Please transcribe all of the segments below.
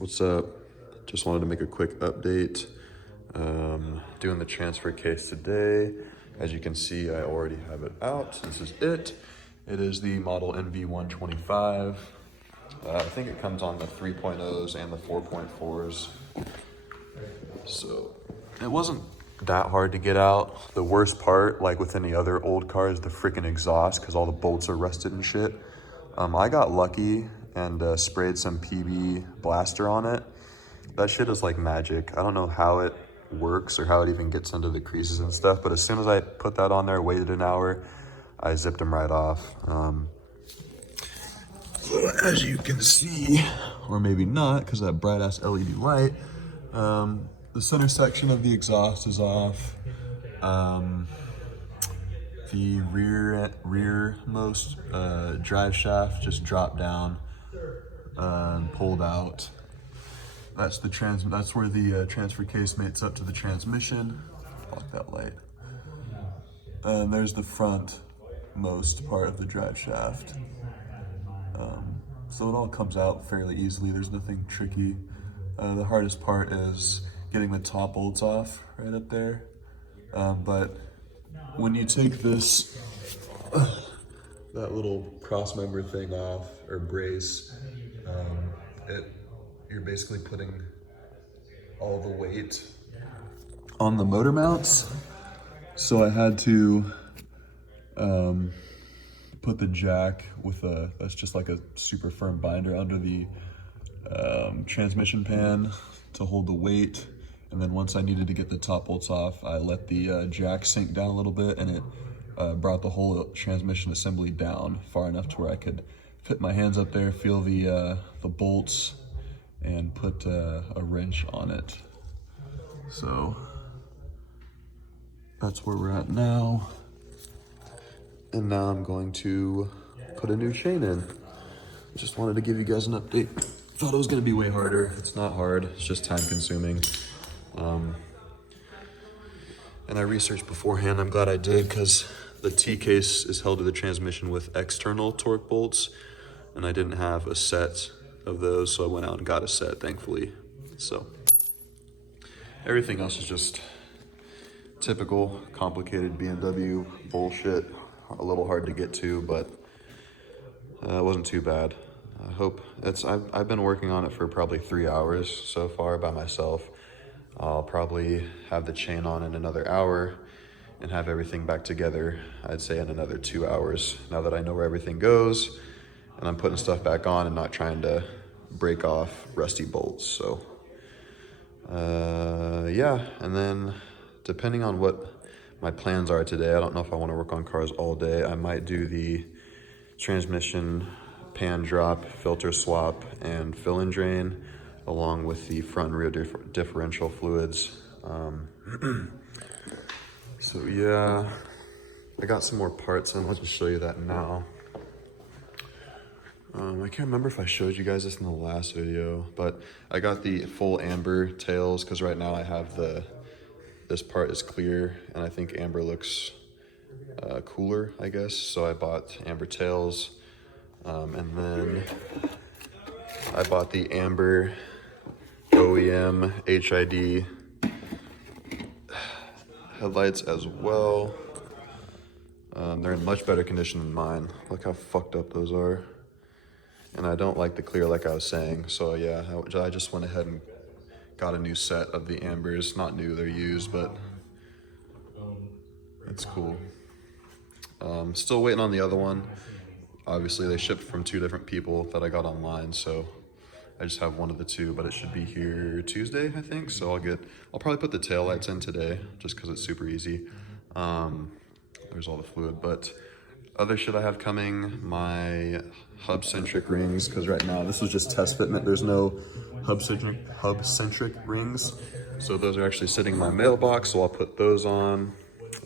What's up? Just wanted to make a quick update. Doing the transfer case today. As you can see, I already have it out. This is it. It is the model NV125. I think it comes on the 3.0s and the 4.4s. So it wasn't that hard to get out. The worst part, like with any other old car, is the freaking exhaust because all the bolts are rusted and shit. I got lucky and sprayed some PB Blaster on it. That shit is like magic. I don't know how it works or how it even gets into the creases and stuff, but as soon as I put that on there, waited an hour, I zipped them right off. So as you can see, or maybe not, because that bright ass LED light, the center section of the exhaust is off. The rearmost drive shaft just dropped down and pulled out. That's where the transfer case mates up to the transmission. Block that light. And there's the front-most part of the drive shaft. So it all comes out fairly easily. There's nothing tricky. The hardest part is getting the top bolts off right up there. But when you take this, that little cross member thing off, or brace, you're basically putting all the weight on the motor mounts. So I had to put the jack with that's just like a super firm binder under the transmission pan to hold the weight. And then once I needed to get the top bolts off, I let the jack sink down a little bit, and it brought the whole transmission assembly down far enough to where I could fit my hands up there, feel the bolts, and put a wrench on it. So that's where we're at now. And now I'm going to put a new chain in. Just wanted to give you guys an update. Thought it was gonna be way harder. It's not hard, it's just time consuming. And I researched beforehand. I'm glad I did, because the T-case is held to the transmission with external torque bolts, and I didn't have a set of those, so I went out and got a set, thankfully. So everything else is just typical complicated BMW bullshit. A little hard to get to, but it wasn't too bad. I hope I've been working on it for probably 3 hours so far by myself. I'll probably have the chain on in another hour and have everything back together, I'd say, in another 2 hours, now that I know where everything goes and I'm putting stuff back on and not trying to break off rusty bolts. So yeah, and then depending on what my plans are today, I don't know if I want to work on cars all day. I might do the transmission pan drop, filter swap, and fill and drain, along with the front and rear differential fluids. So yeah, I got some more parts and I'll just show you that now. I can't remember if I showed you guys this in the last video, but I got the full amber tails, because right now I have this part is clear and I think amber looks cooler, I guess. So I bought amber tails, and then I bought the amber OEM HID headlights as well. They're in much better condition than mine. Look how fucked up those are. And I don't like the clear, like I was saying. So yeah, I just went ahead and got a new set of the ambers. Not new, they're used, but it's cool. Still waiting on the other one. Obviously they shipped from 2 different people that I got online, so I just have one of the 2, but it should be here Tuesday, I think. So I'll probably put the taillights in today, just because it's super easy. There's all the fluid, but other shit I have coming, my hub-centric rings, because right now this is just test fitment. There's no hub-centric rings, so those are actually sitting in my mailbox, so I'll put those on.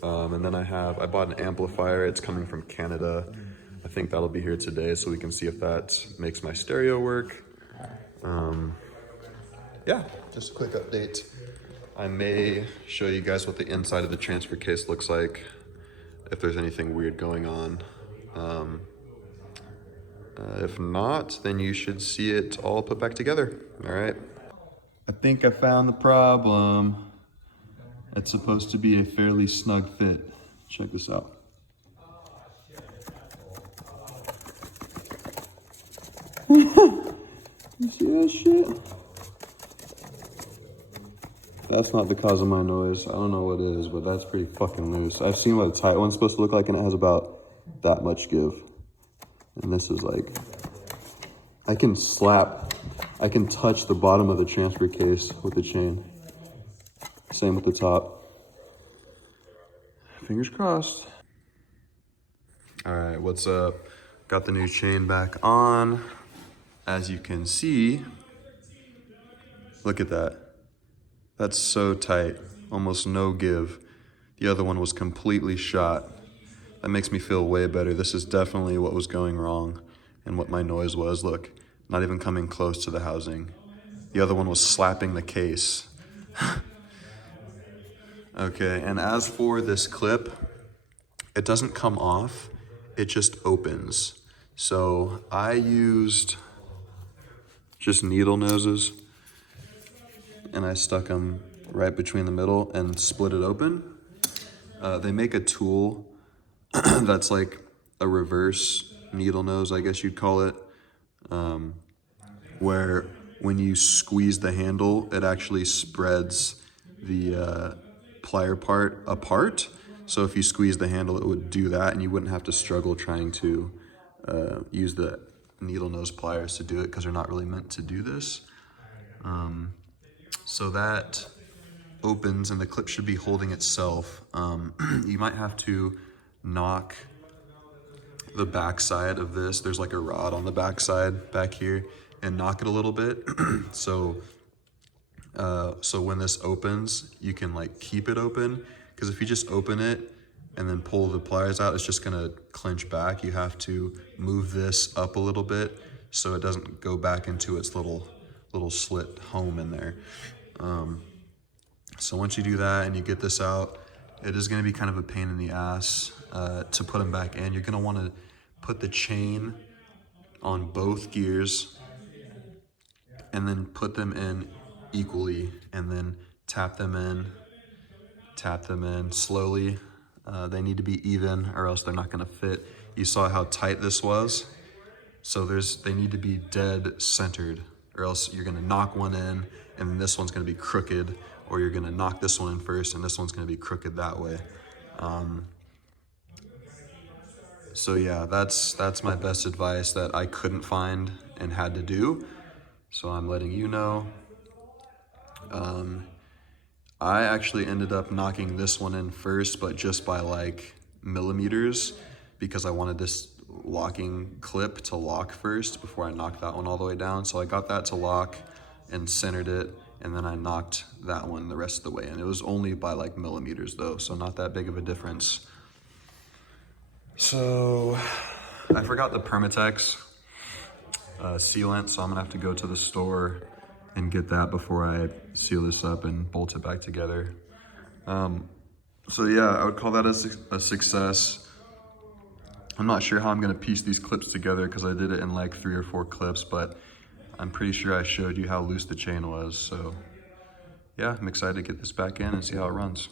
And then I bought an amplifier. It's coming from Canada. I think that'll be here today, so we can see if that makes my stereo work. Yeah, just a quick update. I may show you guys what the inside of the transfer case looks like, if there's anything weird going on. If not, then you should see it all put back together. All right. I think I found the problem. It's supposed to be a fairly snug fit. Check this out. You see that shit? That's not the cause of my noise. I don't know what it is, but that's pretty fucking loose. I've seen what a tight one's supposed to look like, and it has about that much give. And this is like, I can touch the bottom of the transfer case with the chain. Same with the top. Fingers crossed. All right, what's up? Got the new chain back on. As you can see, look at that. That's so tight, almost no give. The other one was completely shot. That makes me feel way better. This is definitely what was going wrong and what my noise was. Look, not even coming close to the housing. The other one was slapping the case. Okay, and as for this clip, it doesn't come off, it just opens. So I used just needle noses, and I stuck them right between the middle and split it open. They make a tool that's like a reverse needle nose, I guess you'd call it, where when you squeeze the handle, it actually spreads the plier part apart. So if you squeeze the handle, it would do that, and you wouldn't have to struggle trying to use the needle nose pliers to do it, because they're not really meant to do this. So that opens, and the clip should be holding itself. You might have to knock the back side of this. There's like a rod on the back side back here, and knock it a little bit. So when this opens, you can like keep it open, because if you just open it and then pull the pliers out, it's just gonna clench back. You have to move this up a little bit so it doesn't go back into its little slit home in there. So once you do that and you get this out, it is gonna be kind of a pain in the ass to put them back in. You're gonna wanna put the chain on both gears and then put them in equally, and then tap them in slowly. They need to be even, or else they're not gonna fit. You saw how tight this was. So they need to be dead centered, or else you're gonna knock one in and then this one's gonna be crooked, or you're gonna knock this one in first and this one's gonna be crooked that way. So yeah, that's my best advice that I couldn't find and had to do. So I'm letting you know. I actually ended up knocking this one in first, but just by like millimeters, because I wanted this locking clip to lock first before I knocked that one all the way down. So I got that to lock and centered it, and then I knocked that one the rest of the way. And it was only by like millimeters though, so not that big of a difference. So I forgot the Permatex sealant, so I'm gonna have to go to the store and get that before I seal this up and bolt it back together. So yeah, I would call that a success. I'm not sure how I'm gonna piece these clips together, because I did it in like 3 or 4 clips, but I'm pretty sure I showed you how loose the chain was. So yeah, I'm excited to get this back in and see how it runs.